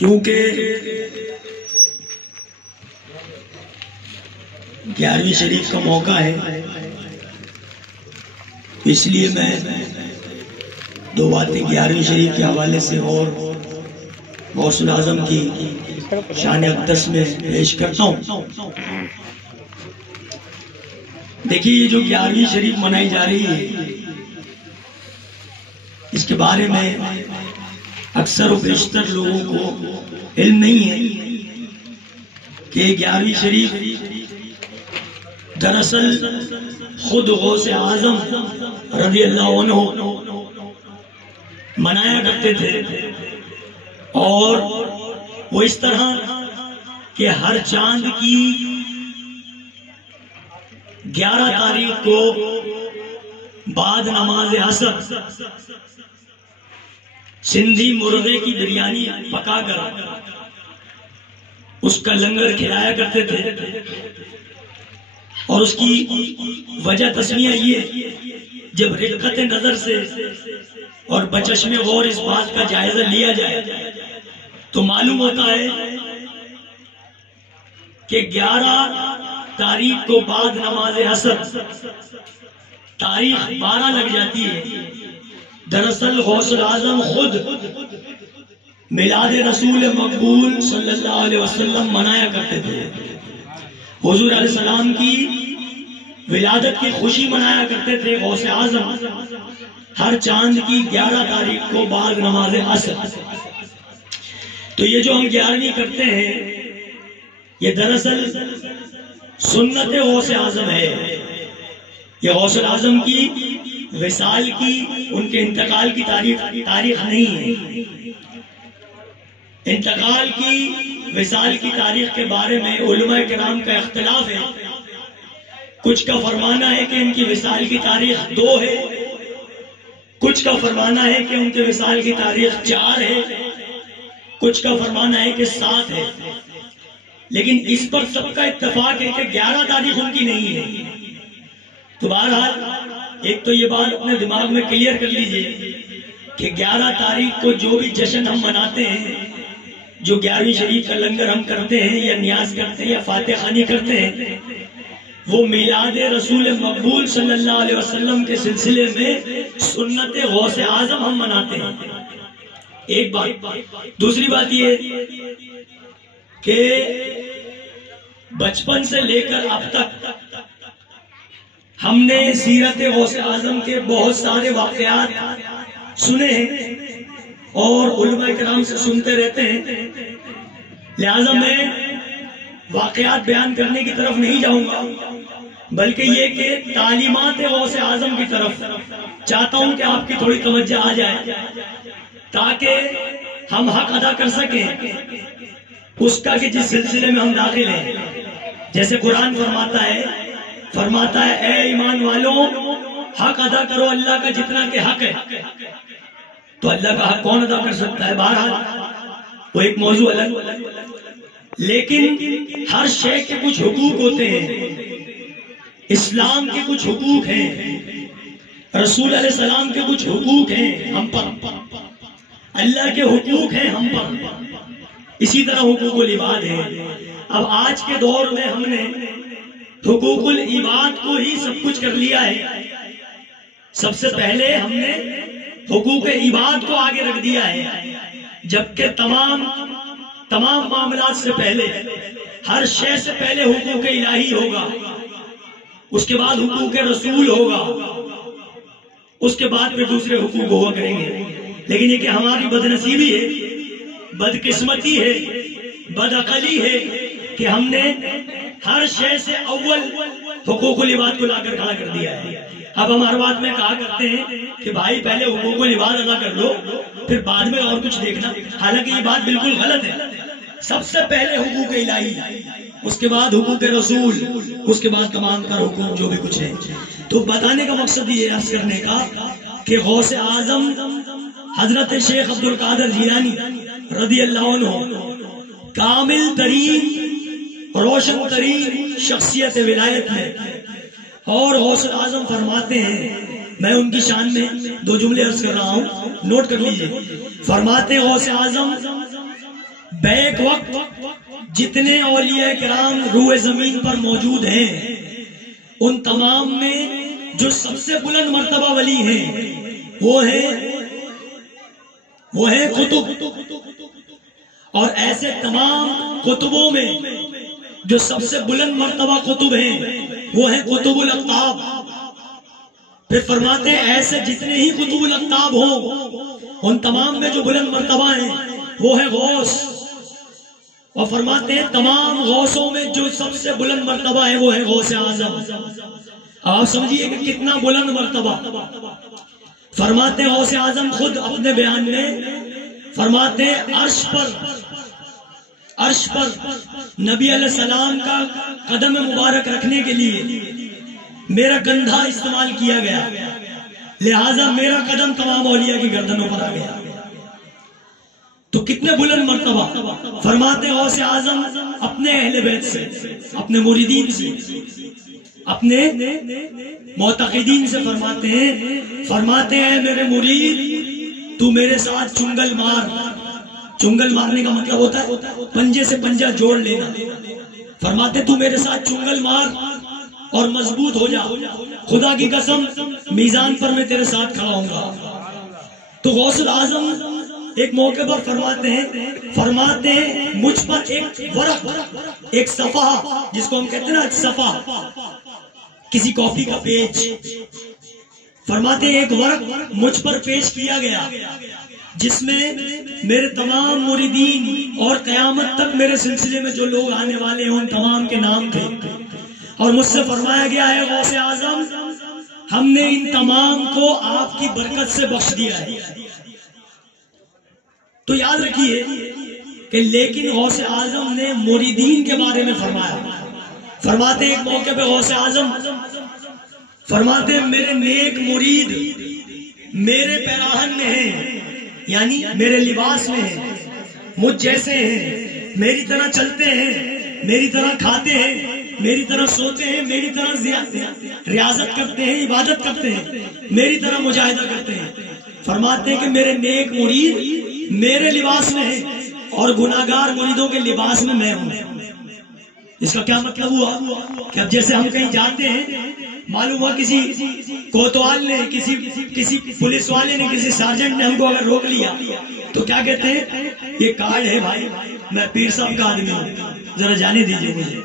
کیونکہ 11ویں شریف کا موقع ہے، اس لیے میں دو باتیں 11ویں شریف کے حوالے سے اور غوث اعظم کی شان اقدس میں پیش کرتا ہوں۔ دیکھیے، یہ جو 11ویں شریف منائی جا رہی ہے، اس کے بارے میں اکثر و بیشتر لوگوں کو علم نہیں ہے کہ 11ویں شریف دراصل خود غوث اعظم رضی اللہ عنہ منایا کرتے تھے، اور وہ اس طرح کہ ہر چاند کی 11 تاریخ کو بعد نماز عصر سندھی مرغے کی بریانی پکا کر اس کا لنگر کھلایا کرتے تھے۔ اور اس کی وجہ تسمیہ یہ، جب رقت نظر سے اور بچشم غور اس بات کا جائزہ لیا جائے تو معلوم ہوتا ہے کہ 11 تاریخ کو بعد نماز عصر تاریخ 12 لگ جاتی ہے۔ دراصل غوث اعظم خود میلاد رسول مقبول صلی اللہ علیہ وسلم منایا کرتے تھے، حضور علیہ السلام کی ولادت کی خوشی منایا کرتے تھے غوث اعظم ہر چاند کی 11 تاریخ کو بعد نماز عصر۔ تو یہ جو ہم 11ویں کرتے ہیں، یہ دراصل سنت غوث اعظم ہے۔ یہ غوث اعظم کی وصال کی، ان کے انتقال کی تاریخ نہیں ہے۔ انتقال کی، وصال کی تاریخ کے بارے میں علماء کرام کا اختلاف ہے۔ کچھ کا فرمانا ہے کہ ان کی وصال کی تاریخ 2 ہے، کچھ کا فرمانا ہے کہ ان کے وصال کی تاریخ 4 ہے، کچھ کا فرمانا ہے کہ 7 ہے، لیکن اس پر سب کا اتفاق ہے کہ 11 تاریخ ان کی نہیں ہے۔ تو بہرحال ایک تو یہ بات اپنے دماغ میں کلیئر کر لیجئے کہ 11 تاریخ کو جو بھی جشن ہم مناتے ہیں، جو 11ویں شریف کا لنگر ہم کرتے ہیں یا نیاز کرتے ہیں یا فاتح خوانی کرتے ہیں، وہ میلاد رسول مقبول صلی اللہ علیہ وسلم کے سلسلے میں سنت غوث اعظم ہم مناتے ہیں۔ ایک بات۔ دوسری بات یہ کہ بچپن سے لے کر اب تک ہم نے سیرت غوث اعظم کے بہت سارے واقعات سنے ہیں اور علماء کرام سے سنتے رہتے ہیں، لہذا میں واقعات بیان کرنے کی طرف نہیں جاؤں گا، بلکہ یہ کہ تعلیمات غوث اعظم کی طرف چاہتا ہوں کہ آپ کی تھوڑی توجہ آ جائے، تاکہ ہم حق ادا کر سکیں اس کا کہ جس سلسلے میں ہم داخل ہیں۔ جیسے قرآن فرماتا ہے اے ایمان والوں، حق ادا کرو اللہ کا جتنا کہ حق ہے۔ تو اللہ کا حق کون ادا کر سکتا ہے؟ بہرحال وہ ایک موضوع الگ، لیکن ہر شے کے کچھ حقوق ہوتے ہیں۔ اسلام کے کچھ حقوق ہیں، رسول علیہ السلام کے کچھ حقوق ہیں ہم پر، اللہ کے حقوق ہیں ہم پر، اسی طرح حقوق العباد ہیں۔ اب آج کے دور میں ہم نے حقوق العباد کو ہی سب کچھ کر لیا ہے۔ سب سے پہلے ہم نے حقوق عباد کو آگے رکھ دیا ہے، جبکہ تمام معاملات سے پہلے، ہر شے سے پہلے حقوق الہی ہوگا، اس کے بعد حقوق رسول ہوگا، اس کے بعد پھر دوسرے حقوق ہوا کریں گے۔ لیکن یہ کہ ہماری بدنصیبی ہے، بدقسمتی ہے، بدعقلی ہے کہ ہم نے ہر شے سے اول حقوق العباد کو لا کر کھڑا کر دیا ہے۔ اب ہم ہر بات میں کہا کرتے ہیں کہ بھائی پہلے حقوق العباد ادا کر لو، پھر بعد میں اور کچھ دیکھنا، حالانکہ یہ بات بالکل غلط ہے۔ سب سے پہلے حقوق الہی، اس کے بعد حقوق رسول، اس کے بعد تمام تر حقوق جو بھی کچھ ہے۔ تو بتانے کا مقصد یہ عرض کرنے کا کہ غوث اعظم حضرت شیخ عبد القادر جیلانی رضی اللہ عنہ کامل ترین، روشن ترین شخصیت ولایت ہے، اور غوث اعظم فرماتے ہیں، میں ان کی شان میں 2 جملے عرض کر رہا ہوں، نوٹ کر لیجئے۔ فرماتے غوث اعظم بیک وقت جتنے اولیاء کرام روئے زمین پر موجود ہیں ان تمام میں جو سب سے بلند مرتبہ ولی ہیں وہ ہے قطب، اور ایسے تمام قطبوں میں جو سب سے بلند مرتبہ قطب ہیں وہ ہیں قطب الاقطاب۔ پھر فرماتے ہیں ایسے جتنے ہی قطب الاقطاب ہوں ان تمام میں جو بلند مرتبہ ہیں وہ ہے غوث، اور فرماتے ہیں تمام غوثوں میں جو سب سے بلند مرتبہ ہے وہ ہے غوث اعظم۔ آپ سمجھیے کہ کتنا بلند مرتبہ۔ فرماتے ہیں غوث اعظم خود اپنے بیان میں فرماتے ہیں عرش پر نبی علیہ السلام کا قدم مبارک رکھنے کے لیے میرا کندھا استعمال کیا گیا، لہذا میرا قدم تمام اولیاء کی گردنوں پر آ گیا۔ تو کتنے بلند مرتبہ۔ فرماتے ہیں غوث اعظم اپنے اہل بیت سے، اپنے مریدین سے، اپنے معتقدین سے فرماتے ہیں میرے مرید تو میرے ساتھ چنگل مار۔ چنگل مارنے کا مطلب ہوتا ہے پنجے سے پنجہ جوڑ لینا۔ فرماتے تو میرے ساتھ چنگل مار اور مضبوط ہو جا، خدا کی قسم میزان پر میں تیرے ساتھ کھڑا ہوں گا۔ تو غوث الاعظم ایک موقع پر فرماتے ہیں مجھ پر ایک ورق، ایک صفحہ جس کو ہم کہتے ہیں نا صفحہ، کسی کاپی کا پیج، فرماتے ہیں ایک ورق مجھ پر پیش کیا گیا جس میں میرے تمام مریدین اور قیامت تک میرے سلسلے میں جو لوگ آنے والے ہیں ان تمام کے نام تھے، اور مجھ سے فرمایا گیا ہے غوث اعظم ہم نے ان تمام کو آپ کی برکت سے بخش دیا ہے۔ تو یاد رکھیے کہ لیکن غوث اعظم نے مریدین کے بارے میں فرماتے ایک موقع پہ غوث اعظم فرماتے میرے نیک مرید میرے پیراہن میں ہیں، یعنی میرے لباس میں ہیں، مجھ جیسے ہیں، میری طرح چلتے ہیں، میری طرح کھاتے ہیں، میری طرح سوتے ہیں، میری طرح ریاضت کرتے ہیں، عبادت کرتے ہیں، میری طرح مجاہدہ کرتے ہیں۔ فرماتے ہیں کہ میرے نیک مرید میرے لباس میں ہیں اور گناہگار مریدوں کے لباس میں میں ہوں۔ اس کا کیا مطلب ہوا کہ اب جیسے ہم کہیں جاتے ہیں، معلوم ہوا کسی کوتوال نے، کسی پولیس والے نے، کسی سارجنٹ نے ہم کو اگر روک لیا تو کیا کہتے ہیں یہ کارڈ ہے بھائی، میں پیر صاحب کا آدمی ہوں، ذرا جانے دیجیے مجھے۔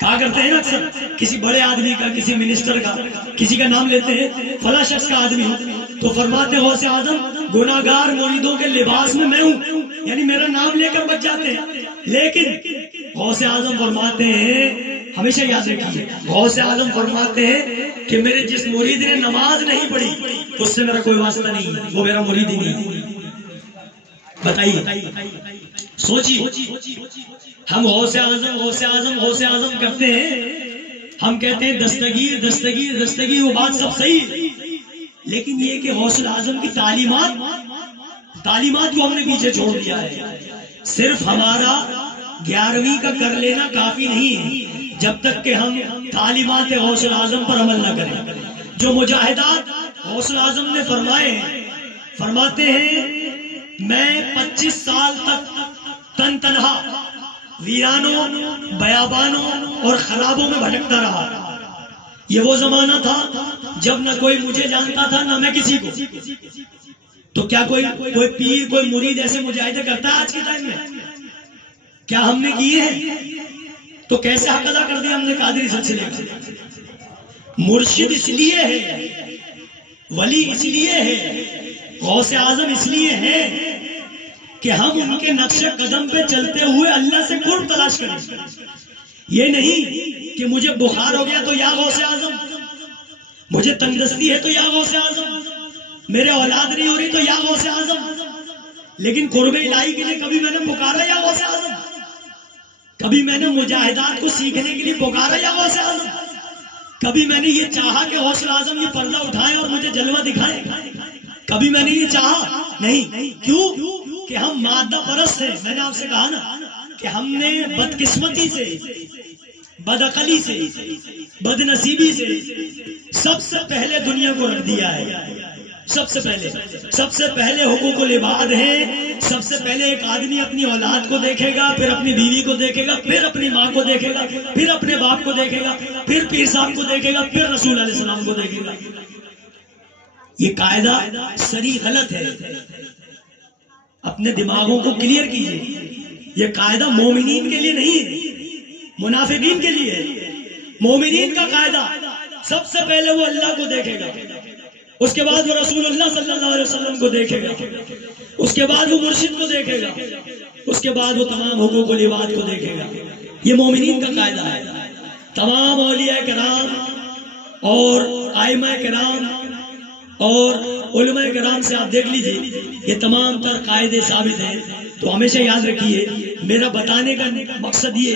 کہا کرتے ہیں نا اکثر کسی بڑے آدمی کا، کسی منسٹر کا، کسی کا نام لیتے ہیں فلاں شخص کا آدمی ہوں، تو فرماتے غوث اعظم گناہگار مریدوں کے لباس میں میں ہوں، یعنی میرا نام لے کر بچ جاتے ہیں۔ لیکن غوث اعظم فرماتے ہیں، ہمیشہ یاد رکھیے، غوث اعظم فرماتے ہیں کہ میرے جس مرید نے نماز نہیں پڑھی اس سے میرا کوئی واسطہ نہیں، وہ میرا مرید ہی نہیں۔ بتائیے، سوچیے، ہم غوث اعظم کرتے ہیں، ہم کہتے ہیں دستگیر، وہ بات سب صحیح، لیکن یہ کہ غوث اعظم کی تعلیمات کو ہم نے پیچھے چھوڑ دیا ہے۔ صرف ہمارا 11ویں کا کر لینا کافی نہیں ہے جب تک کہ ہم تعلیمات غوث اعظم پر عمل نہ کریں۔ جو مجاہدات غوث اعظم نے فرماتے ہیں میں 25 سال تک تن تنہا ویرانوں، بیابانوں اور خرابوں میں بھٹکتا رہا۔ یہ وہ زمانہ تھا جب نہ کوئی مجھے جانتا تھا نہ میں کسی کو۔ تو کیا کوئی پیر، کوئی مرید ایسے مجاہدے کرتا ہے آج کے ٹائم میں؟ کیا ہم نے کیے ہیں؟ تو کیسے حق ادا کر دیا ہم نے قادری سلسلے کا؟ مرشد اس لیے ہے، ولی اس لیے ہے، غوث اعظم اس لیے ہے کہ ہم ان کے نقش قدم پہ چلتے ہوئے اللہ سے قرب تلاش کریں۔ یہ نہیں کہ مجھے بخار ہو گیا تو یا غوث اعظم، مجھے تندرستی ہے تو یا غوث اعظم، میرے اولاد نہیں ہو رہی تو یا غوث اعظم، لیکن قرب الہی کے لیے کبھی میں نے پکارا یا غوث اعظم، کبھی میں نے مجاہدات کو سیکھنے کے لیے پکارا یا غوث اعظم، کبھی میں نے یہ چاہا کہ غوث اعظم یہ پردہ اٹھائیں اور مجھے جلوہ دکھائیں، کبھی میں نے یہ چاہا نہیں۔ کیوں کہ ہم مادہ پرست ہیں۔ میں نے آپ سے کہا نا کہ ہم نے بدقسمتی سے، بدعقلی سے، بد نصیبی سے سب سے پہلے دنیا کو رکھ دیا ہے۔ سب سے پہلے حقوق العباد ہیں. سب سے پہلے ایک آدمی اپنی اولاد کو دیکھے گا، پھر اپنی بیوی کو دیکھے گا، پھر اپنی ماں کو دیکھے گا، پھر اپنے باپ کو دیکھے گا، پھر پیر صاحب کو دیکھے گا، پھر رسول علیہ السلام کو دیکھے گا. یہ قاعدہ صریح غلط ہے. اپنے دماغوں کو کلیئر کیجیے. یہ قاعدہ مومنین کے لیے نہیں ہے، منافقین کے لیے ہے. مومنین کا قاعدہ سب سے پہلے وہ اللہ کو دیکھے گا، اس کے بعد وہ رسول اللہ صلی اللہ علیہ وسلم کو دیکھے گا، اس کے بعد وہ مرشد کو دیکھے گا، اس کے بعد وہ تمام حقوق العباد کو دیکھے گا. یہ مومنین کا قاعدہ ہے. تمام اولیاء کرام اور ائمہ کرام اور علماء کرام سے آپ دیکھ لیجئے، یہ تمام تر قاعدے ثابت ہیں. تو ہمیشہ یاد رکھیے، میرا بتانے کا مقصد یہ،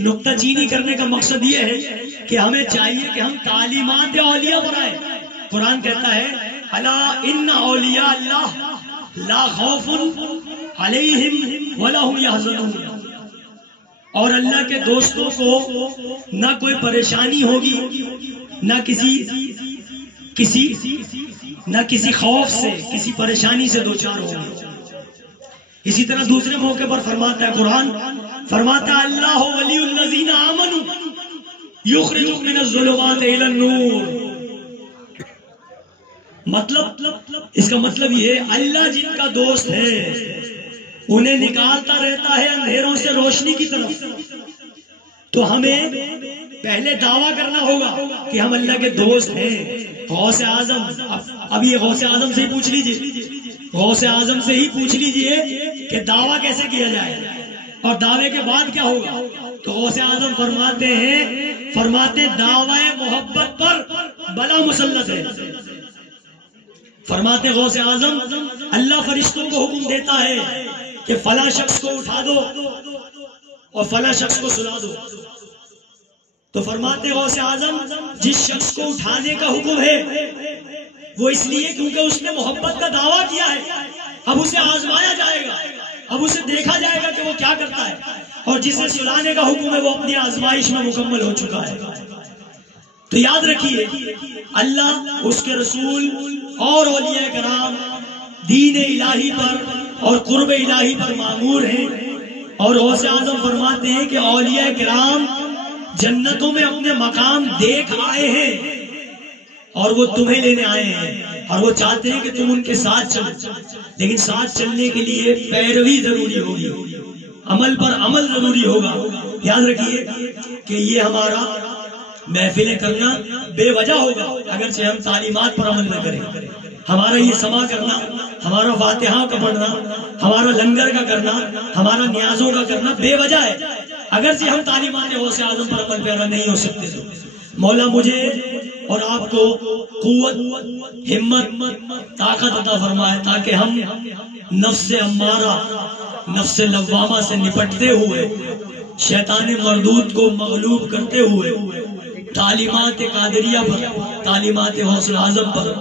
نکتہ چینی کرنے کا مقصد یہ ہے کہ ہمیں چاہیے کہ ہم تعلیمات اولیاء پر آئیں. قرآن کہتا ہے الا ان اولیاء اللہ لا خوف علیہم ولا هم يحزنون. اور اللہ کے دوستوں کو نہ کوئی پریشانی ہوگی، نہ کسی خوف سے، کسی پریشانی سے دوچار ہوگی. اسی طرح دوسرے موقع پر فرماتا ہے قرآن، فرماتا ہے اللہ ولی الذین آمنوا یخرجهم من الظلمات الی النور. مطلب اس کا مطلب یہ ہے اللہ جن کا دوست ہے انہیں نکالتا رہتا ہے اندھیروں سے روشنی کی طرف. تو ہمیں پہلے دعویٰ کرنا ہوگا کہ ہم اللہ کے دوست ہیں. غوث اعظم، اب یہ غوث اعظم سے ہی پوچھ لیجئے، غوث اعظم سے ہی پوچھ لیجئے کہ دعویٰ کیسے کیا جائے اور دعوے کے بعد کیا ہوگا. تو غوث اعظم فرماتے دعوی محبت پر بلا مسلط ہے. فرماتے غوث اعظم اللہ فرشتوں کو حکم دیتا ہے کہ فلاں شخص کو اٹھا دو اور فلاں شخص کو سلا دو. تو فرماتے غوث اعظم جس شخص کو اٹھانے کا حکم ہے وہ اس لیے کیونکہ اس نے محبت کا دعویٰ کیا ہے. اب اسے آزمایا جائے گا، اب اسے دیکھا جائے گا کہ وہ کیا کرتا ہے. اور جسے سلانے کا حکم ہے وہ اپنی آزمائش میں مکمل ہو چکا ہے. تو یاد رکھیے اللہ، اس کے رسول اور اولیاء کرام دین الہی پر اور قرب الہی پر مامور ہیں. اور غوث اعظم فرماتے ہیں کہ اولیاء کرام جنتوں میں اپنے مقام دیکھ آئے ہیں اور وہ تمہیں لینے آئے ہیں اور وہ چاہتے ہیں کہ تم ان کے ساتھ چلو. لیکن ساتھ چلنے کے لیے پیروی ضروری ہوگی، عمل پر عمل ضروری ہوگا. یاد رکھیے کہ یہ ہمارا محفلیں کرنا بے وجہ ہوگا اگرچہ ہم تعلیمات پر عمل نہ کریں. ہمارا یہ سما کرنا، ہمارا فاتحہ کا پڑھنا، ہمارا لنگر کا کرنا، ہمارا نیازوں کا کرنا بے وجہ ہے اگرچہ ہم تعلیمات غوث اعظم پر عمل پیرا نہیں ہو سکتے. مولا مجھے اور آپ کو قوت، ہمت، طاقت عطا فرمائے تاکہ ہم نفس امارہ، نفس لوامہ سے نپٹتے ہوئے، شیطان مردود کو مغلوب کرتے ہوئے تعلیمات قادریہ پر، تعلیمات غوث اعظم پر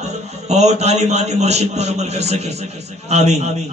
اور تعلیمات مرشد پر عمل کر سکیں. آمین.